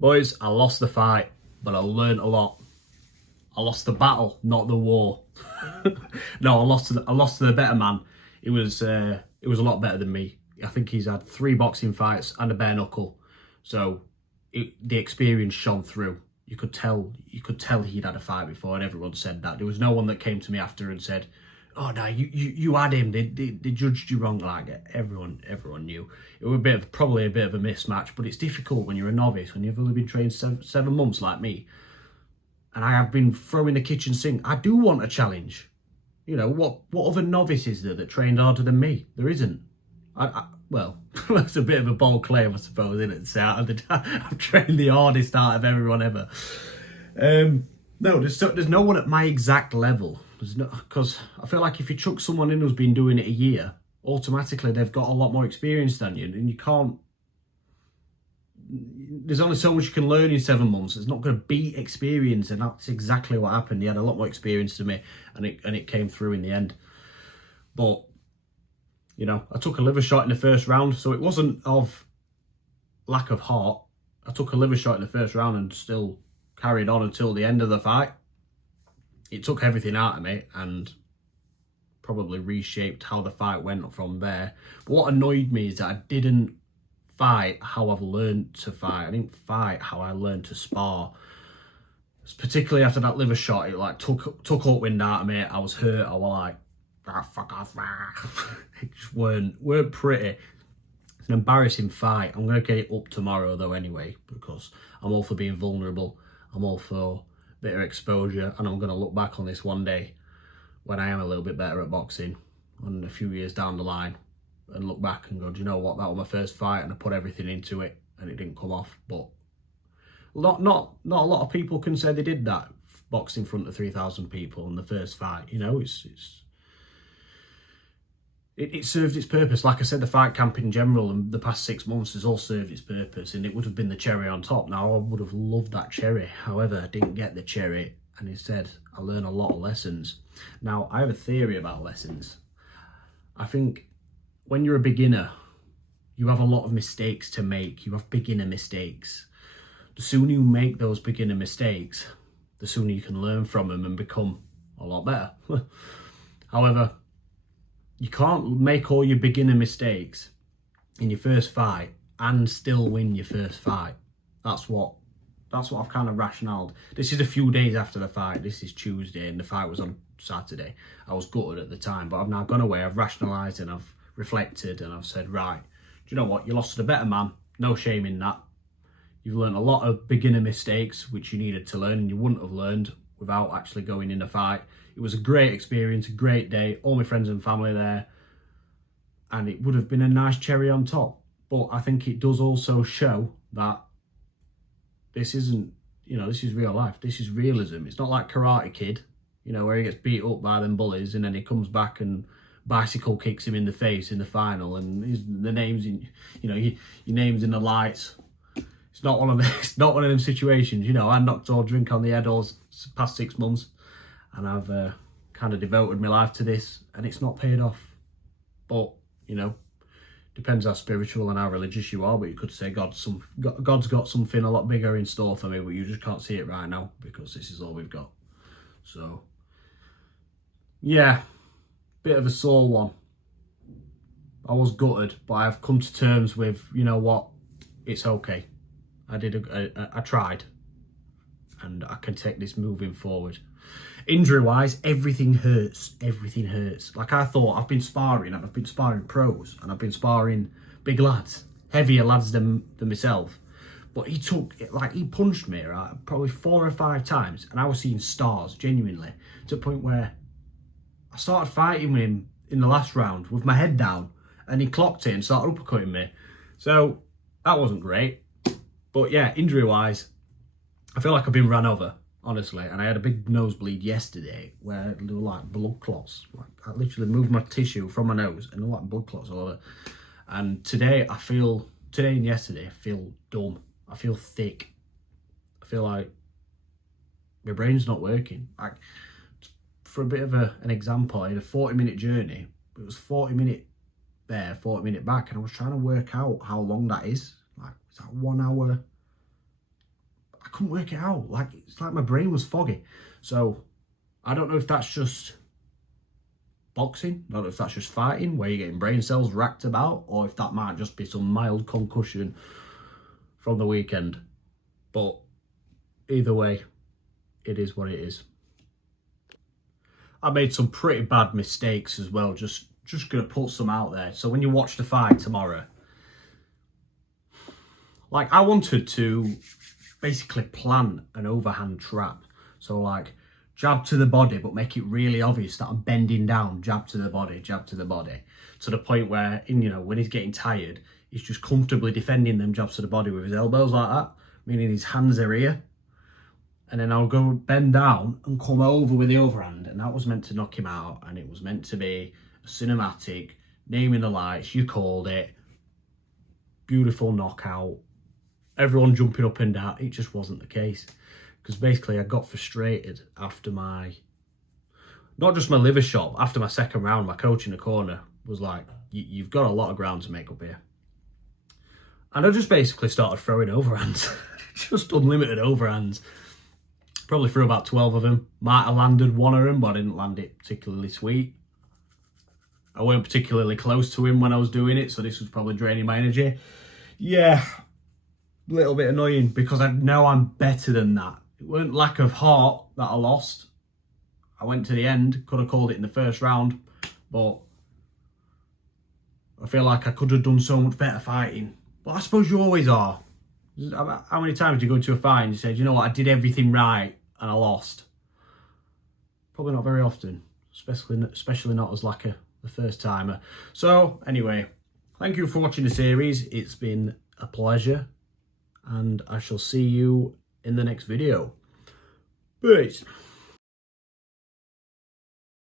Boys, I lost the fight, but I learned a lot. I lost the battle, not the war. No, I lost to the better man. It was a lot better than me. I think he's had 3 boxing fights and a bare knuckle, so the experience shone through. You could tell he'd had a fight before, and everyone said that. There was no one that came to me after and said, "Oh no, you had him. They judged you wrong." Like everyone knew it was probably a bit of a mismatch, but it's difficult when you're a novice, when you've only been trained 7 months like me, and I have been throwing the kitchen sink. I do want a challenge. You know what other novice is there that trained harder than me? There isn't. Well, that's a bit of a bold claim, I suppose, isn't it? So I've trained the hardest out of everyone ever. No, there's no one at my exact level. There's no, because I feel like if you chuck someone in who's been doing it a year, automatically they've got a lot more experience than you, and you can't. There's only so much you can learn in 7 months. It's not going to beat experience, and that's exactly what happened. He had a lot more experience than me, and it came through in the end. But you know, I took a liver shot in the first round, so it wasn't of lack of heart. I took a liver shot in the first round and still carried on until the end of the fight. It took everything out of me and probably reshaped how the fight went from there. But what annoyed me is that I didn't fight how I've learned to fight. I didn't fight how I learned to spar. Particularly after that liver shot, it like took all wind out of me. I was hurt. I was like, fuck off. It just weren't pretty. It's an embarrassing fight. I'm going to get it up tomorrow though anyway, because I'm all for being vulnerable. I'm all for a bit of exposure, and I'm going to look back on this one day when I am a little bit better at boxing, and a few years down the line, and look back and go, do you know what, that was my first fight and I put everything into it and it didn't come off. But not a lot of people can say they did that, box in front of 3,000 people in the first fight. You know, it served its purpose. Like I said, the fight camp in general and the past 6 months has all served its purpose, and it would have been the cherry on top. Now, I would have loved that cherry. However, I didn't get the cherry, and instead I learned a lot of lessons. Now, I have a theory about lessons. I think when you're a beginner, you have a lot of mistakes to make. You have beginner mistakes. The sooner you make those beginner mistakes, the sooner you can learn from them and become a lot better. However, you can't make all your beginner mistakes in your first fight and still win your first fight. That's what I've kind of rationaled. This is a few days after the fight. This is Tuesday and the fight was on Saturday. I was gutted at the time, but I've now gone away. I've rationalised and I've reflected, and I've said, right, do you know what? You lost to the better man. No shame in that. You've learned a lot of beginner mistakes which you needed to learn, and you wouldn't have learned without actually going in a fight. It was a great experience, a great day, all my friends and family there, and it would have been a nice cherry on top. But I think it does also show that this isn't, this is real life. This is realism. It's not like Karate Kid, where he gets beat up by them bullies and then he comes back and bicycle kicks him in the face in the final, and the name's in, your name's in the lights. It's not one of them situations. I knocked all drink on the head all past 6 months, and I've kind of devoted my life to this, and it's not paid off. But depends how spiritual and how religious you are. But you could say God's got something a lot bigger in store for me, but you just can't see it right now because this is all we've got. So yeah, bit of a sore one. I was gutted, but I've come to terms with, it's okay. I tried, and I can take this moving forward. Injury wise, everything hurts. Everything hurts. Like I thought, I've been sparring pros, and I've been sparring big lads, heavier lads than myself. But he punched me, right, probably 4 or 5 times, and I was seeing stars, genuinely, to the point where I started fighting with him in the last round with my head down, and he clocked it and started uppercutting me. So that wasn't great. But yeah, injury-wise, I feel like I've been ran over, honestly. And I had a big nosebleed yesterday where there were like blood clots. Like, I literally moved my tissue from my nose and there were like blood clots all over. And today and yesterday, I feel dumb. I feel thick. I feel like my brain's not working. Like, for a bit of an example, I had a 40-minute journey. It was 40-minute there, 40-minute back, and I was trying to work out how long that is. Like, is that 1 hour? couldn't work it out. Like, it's like my brain was foggy. So I don't know if that's just boxing. I don't know if that's just fighting, where you're getting brain cells racked about, or if that might just be some mild concussion from the weekend. But either way, it is what it is. I made some pretty bad mistakes as well. Just gonna put some out there. So when you watch the fight tomorrow, like, I wanted to basically plan an overhand trap. So like, jab to the body, but make it really obvious that I'm bending down, jab to the body, to the point where, when he's getting tired, he's just comfortably defending them jabs to the body with his elbows like that, meaning his hands are here. And then I'll go bend down and come over with the overhand. And that was meant to knock him out. And it was meant to be a cinematic, naming the lights, you called it, beautiful knockout, everyone jumping up and down. It just wasn't the case. Because basically I got frustrated after not just my liver shot, after my second round, my coach in the corner was like, you've got a lot of ground to make up here. And I just basically started throwing overhands, just unlimited overhands. Probably threw about 12 of them. Might have landed one of them, but I didn't land it particularly sweet. I weren't particularly close to him when I was doing it, so this was probably draining my energy. Yeah, a little bit annoying, because I know I'm better than that. It weren't lack of heart that I lost. I went to the end, could have called it in the first round, but I feel like I could have done so much better fighting. But I suppose you always are. How many times do you go to a fight and you say, you know what, I did everything right and I lost? Probably not very often, especially not as like the first timer. So anyway, thank you for watching the series. It's been a pleasure, and I shall see you in the next video. Peace.